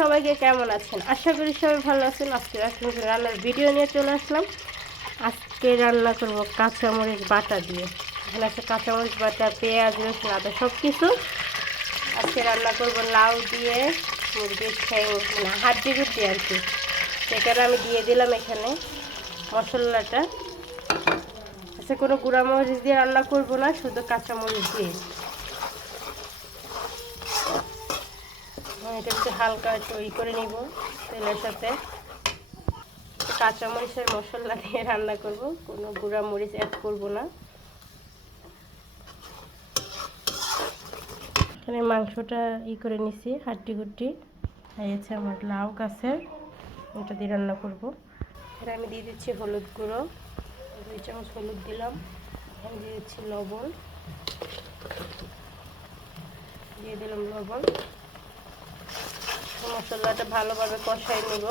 সবাইকে কেমন আছেন? আশা করি সবাই ভালো আছেন। আজকে নতুন রান্নার ভিডিও নিয়ে চলে আসলাম। আজকে রান্না করব কাঁচামরিচ বাটা দিয়ে। এখানে আছে কাঁচামরিচ বাটা, পেঁয়াজ, রসুন, আদা সব কিছু আজকে রান্না করব লাউ দিয়ে, মুরগির ঠ্যাং মানে হাড্ডি গুড্ডি আর কি সেখানে আমি দিয়ে দিলাম এখানে মশলাটা। আচ্ছা কোনো গুঁড়া মরিচ দিয়ে রান্না করব না, শুধু কাঁচামরিচ দিয়ে। এটা একটু হালকা একটু ই করে নিব তেলের সাথে। কাঁচামরিচের মশলা দিয়ে রান্না করব, কোনো গুঁড়া মরিচ অ্যাড করব না। এখানে মাংসটা ই করে নিছি, হাড্ডি গুড্ডি। হয়েছে আমার লাউ গাছের ওটা দিয়ে রান্না করব। এখানে আমি দিয়ে দিচ্ছি হলুদ গুঁড়ো, দুই চামচ হলুদ দিলাম, এখানে দিয়ে দিচ্ছি লবণ। দিয়ে দিলাম লবণ। মশলাটা ভালোভাবে কষাই নেব।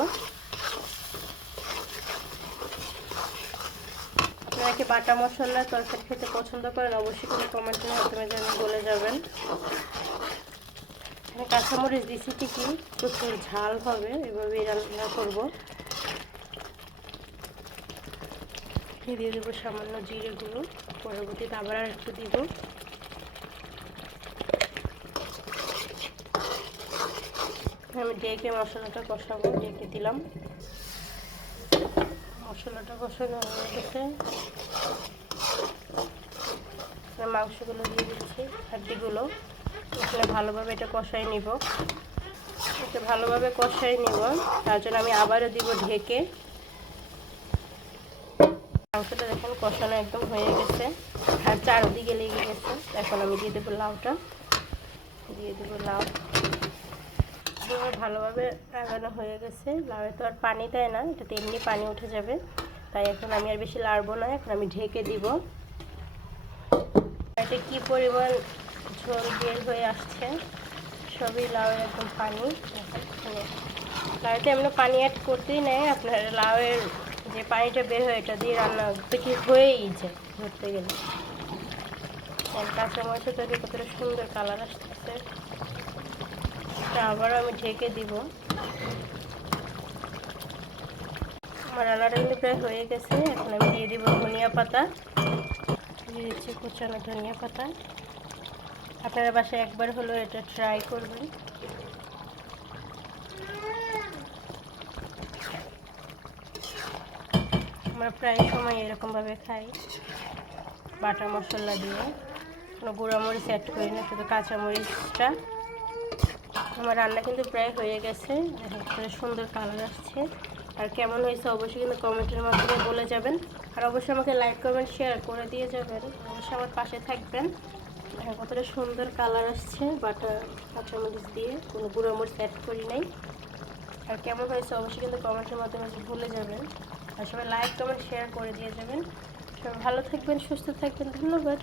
আপনারা কি বাটা মশলা, তরকারি খেতে পছন্দ করেন? অবশ্যই কোনো কমেন্টের মাধ্যমে যেন বলে যাবেন। এখানে কাঁচামরিচ দিছি ঠিকই, প্রচুর ঝাল হবে, এভাবেই রান্না করব। দিয়ে দেবো সামান্য জিরে গুঁড়ো, পরবর্তীতে আবার একটু দিব। আমি ডেকে মশলাটা কষাবো ডেকে দিলাম। মশলাটা কষানো হয়ে গেছে। মাংসগুলো দিয়ে দিচ্ছি, হাড্ডিগুলো। এখানে ভালোভাবে এটা কষাই নিব। এটা ভালোভাবে কষাই নিব, তার জন্য আমি আবারও দিব ঢেকে। মাংসটা দেখুন কষানো একদম হয়ে গেছে। আর চারদিকে লেগে গেছে। এখন আমি দিয়ে দেবো লাউটা। দিয়ে দেবো লাউ। ভালোভাবে লাগানো হয়ে গেছে। লাউয়ে তো আর পানি দেয় না এটাতে এমনি পানি উঠে যাবে। তাই এখন আমি আর বেশি লাড়বো না, এখন আমি ঢেকে দিব। এটা কি পরিমাণ ঝোল বের হয়ে আসছে, সবই লাউয়ের একদম পানি। লাউতে এমনি পানি অ্যাড করতেই নেয় আপনার লাউয়ের যে পানিটা বের হয়, এটা দিয়ে রান্না কি হয়েই যায়, ধরতে গেলে। কাঁচা মাছের তৈরি কতটা সুন্দর কালার আসতেছে। এটা আবার আমি ঢেকে দিব। আমার রান্নাটা কিন্তু প্রায় হয়ে গেছে, এখন আমি দিয়ে দিব ধনিয়া পাতা। দিয়ে দিচ্ছি কুচানো ধনিয়া পাতা। আপনারা বাসায় একবার হলো এটা ট্রাই করবেন। আমরা প্রায় সময় এরকমভাবে খাই। বাটা মশলা দিয়ে। কোনো গুঁড়া মরিচ অ্যাড করি না, শুধু কাঁচা মরিচটা আমার রান্না কিন্তু প্রায় হয়ে গেছে। সুন্দর কালার আসছে। আর কেমন হয়েছে অবশ্যই কিন্তু কমেন্টের মাধ্যমে বলে যাবেন। আর অবশ্যই আমাকে লাইক, কমেন্ট শেয়ার করে দিয়ে যাবেন। অবশ্যই আমার পাশে থাকবেন। কতটা সুন্দর কালার আসছে বাটা কাঁচামরিচ দিয়ে কোনো গুঁড়ো মরিচ অ্যাড করি নাই। আর কেমন হয়েছে অবশ্যই কিন্তু কমেন্টের মাধ্যমে ভুলে যাবেন। আর সবাই লাইক, কমেন্ট শেয়ার করে দিয়ে যাবেন। সবাই ভালো থাকবেন, সুস্থ থাকবেন। ধন্যবাদ।